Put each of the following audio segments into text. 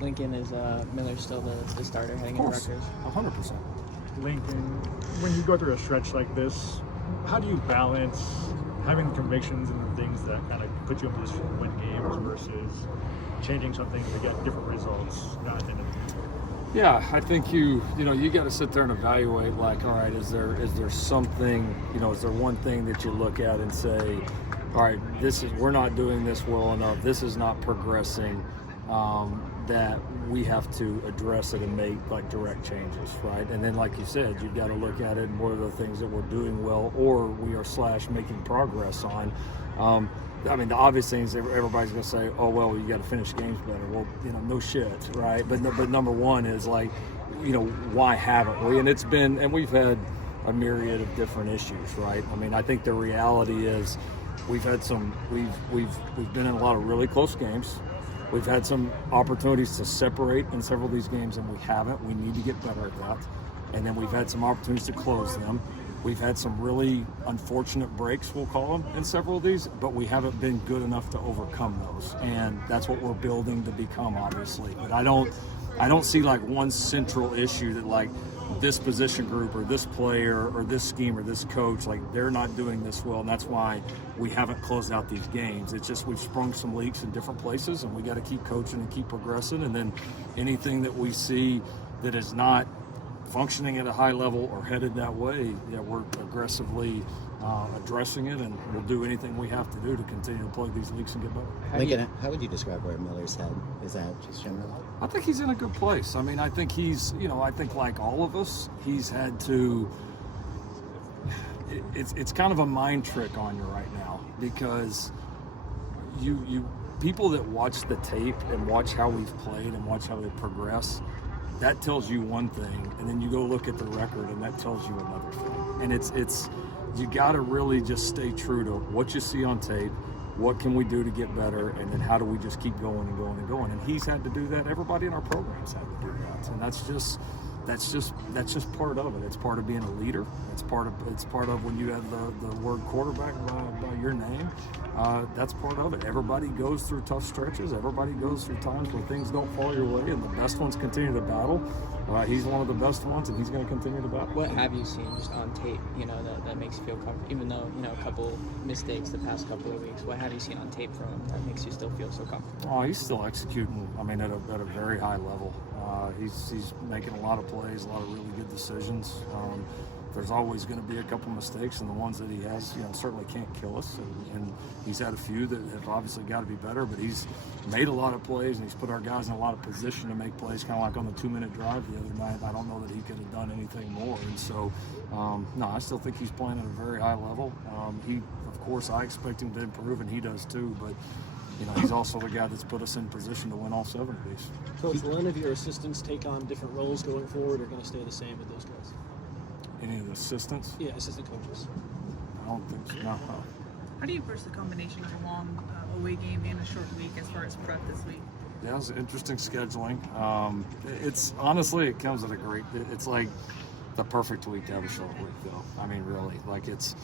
Lincoln, is Miller still the starter heading into Rutgers? 100%. Lincoln, when you go through a stretch like this, how do you balance having convictions and the things that kind of put you in position to win games versus changing something to get different results at the end of the year? Yeah, I think you got to sit there and evaluate, like, all right, is there something, is there one thing that you look at and say, all right, we're not doing this well enough, this is not progressing, that we have to address it and make like direct changes, right? And then, like you said, you've got to look at it and what are the things that we're doing well or we are making progress on. I mean, the obvious things everybody's going to say, oh, well, you got to finish games better. Well, no shit, right? But number one is like, why haven't we? And we've had a myriad of different issues, right? I mean, I think the reality is we've been in a lot of really close games. We've had some opportunities to separate in several of these games, and we haven't. We need to get better at that. And then we've had some opportunities to close them. We've had some really unfortunate breaks, we'll call them, in several of these, but we haven't been good enough to overcome those. And that's what we're building to become, obviously. But I don't see like one central issue that like this position group or this player or this scheme or this coach, like they're not doing this well, and that's why we haven't closed out these games. It's just we've sprung some leaks in different places, and we got to keep coaching and keep progressing. And then anything that we see that is not functioning at a high level or headed that way, we're aggressively addressing it, and we'll do anything we have to do to continue to plug these leaks and get better. Lincoln, how would you describe where Miller's head is at, just generally? I think he's in a good place. I mean, I think he's, I think like all of us, he's had to, it's kind of a mind trick on you right now, because you people that watch the tape and watch how we've played and watch how we progress, that tells you one thing, and then you go look at the record and that tells you another thing. And it's you got to really just stay true to what you see on tape, what can we do to get better, and then how do we just keep going and going and going. And he's had to do that. Everybody in our programs had to do that, and that's just part of it. It's part of being a leader. It's part of when you have the word quarterback by your name. That's part of it. Everybody goes through tough stretches. Everybody goes through times where things don't fall your way, and the best ones continue to battle. He's one of the best ones, and he's going to continue to battle. What have you seen just on tape, that makes you feel comfortable, even though, a couple mistakes the past couple of weeks? What have you seen on tape from him that makes you still feel so comfortable? Oh, he's still executing, at a very high level. He's making a lot of plays, a lot of really good decisions. There's always going to be a couple mistakes, and the ones that he has, certainly can't kill us. And he's had a few that have obviously got to be better, but he's made a lot of plays, and he's put our guys in a lot of position to make plays, kind of like on the 2-minute drive the other night. I don't know that he could have done anything more. And so, no, I still think he's playing at a very high level. Of course, I expect him to improve, and he does too, but he's also the guy that's put us in position to win all 7 of these. Coach, will any of your assistants take on different roles going forward, or going to stay the same with those guys? Any of the assistants? Yeah, assistant coaches. I don't think so. No. How do you approach the combination of a long away game and a short week as far as prep this week? Yeah, it's interesting scheduling. It's honestly, it comes at it's like the perfect week to have a short week, though. I mean, really, like it's,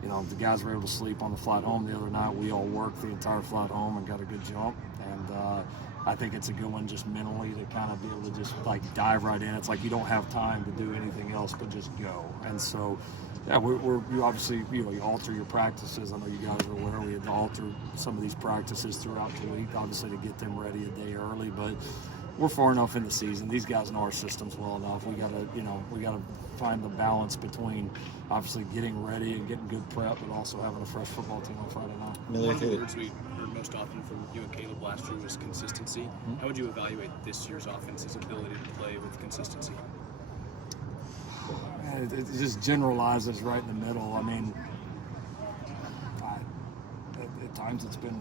the guys were able to sleep on the flight home the other night. We all worked the entire flight home and got a good jump. And I think it's a good one just mentally to kind of be able to just like dive right in. It's like you don't have time to do anything else but just go. And so, yeah, you obviously, you alter your practices. I know you guys are aware we had to alter some of these practices throughout the week, obviously to get them ready a day early. But we're far enough in the season. These guys know our systems well enough. We gotta find the balance between obviously getting ready and getting good prep, but also having a fresh football team on Friday night. One of the words we heard most often from you and Caleb last year was consistency. Mm-hmm. How would you evaluate this year's offense's ability to play with consistency? It just generalizes right in the middle. I mean, at times it's been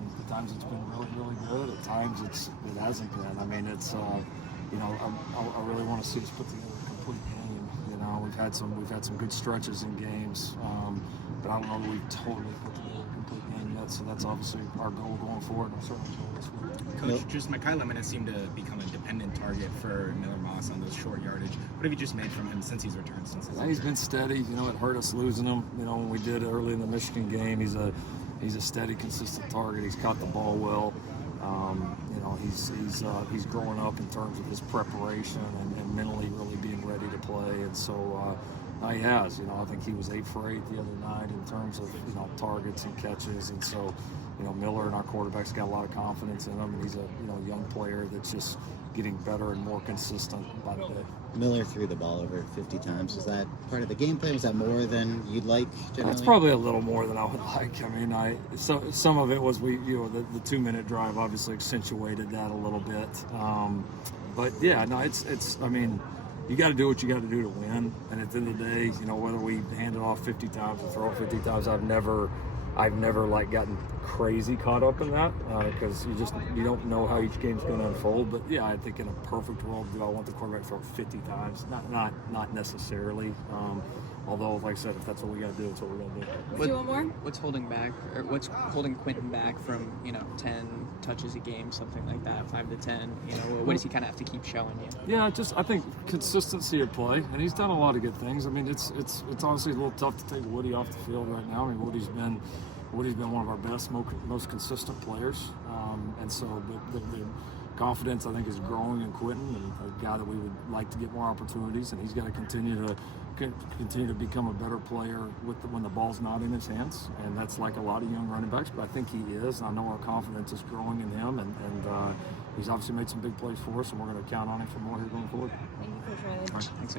really, really good. At times it hasn't been. I mean, it's I really want to see us put together a complete game. We've had some good stretches in games, but I don't know that we've totally put together a complete game yet. So that's obviously our goal going forward, and certainly goal this week. Coach, just Makai Lemon has seemed to become a dependent target for Miller Moss on those short yardage. What have you just made from him since he's returned? He's been steady. It hurt us losing him. When we did early in the Michigan game, he's a steady, consistent target. He's caught the ball well. He's he's growing up in terms of his preparation and mentally really being ready to play. And so he has. I think he was 8 for 8 the other night in terms of targets and catches. And so Miller and our quarterback's got a lot of confidence in him, and he's a young player that's just getting better and more consistent by the day. Miller threw the ball over 50 times. Was that part of the game plan? Was that more than you'd like generally? That's probably a little more than I would like. I mean, some of it was the 2-minute drive obviously accentuated that a little bit. But yeah, no, it's. I mean, you got to do what you got to do to win. And at the end of the day, whether we hand it off 50 times or throw it 50 times, I've never like gotten crazy caught up in that because you don't know how each game's going to unfold. But yeah, I think in a perfect world, do I want the quarterback to throw 50 times? Not necessarily. Although, like I said, if that's what we got to do, that's what we're going to do. Do one more? What's holding Quentin back from 10 touches a game, something like that, 5 to 10? What does he kind of have to keep showing you? Yeah, I think consistency of play, and he's done a lot of good things. I mean, it's honestly a little tough to take Woody off the field right now. I mean, Woody's been one of our best, most consistent players, and so the confidence I think is growing in Quentin, and a guy that we would like to get more opportunities, and he's got to continue to become a better player when the ball's not in his hands, and that's like a lot of young running backs, but I think he is. I know our confidence is growing in him, and he's obviously made some big plays for us, and we're going to count on him for more here going forward. Thank you, Coach Riley. Thanks.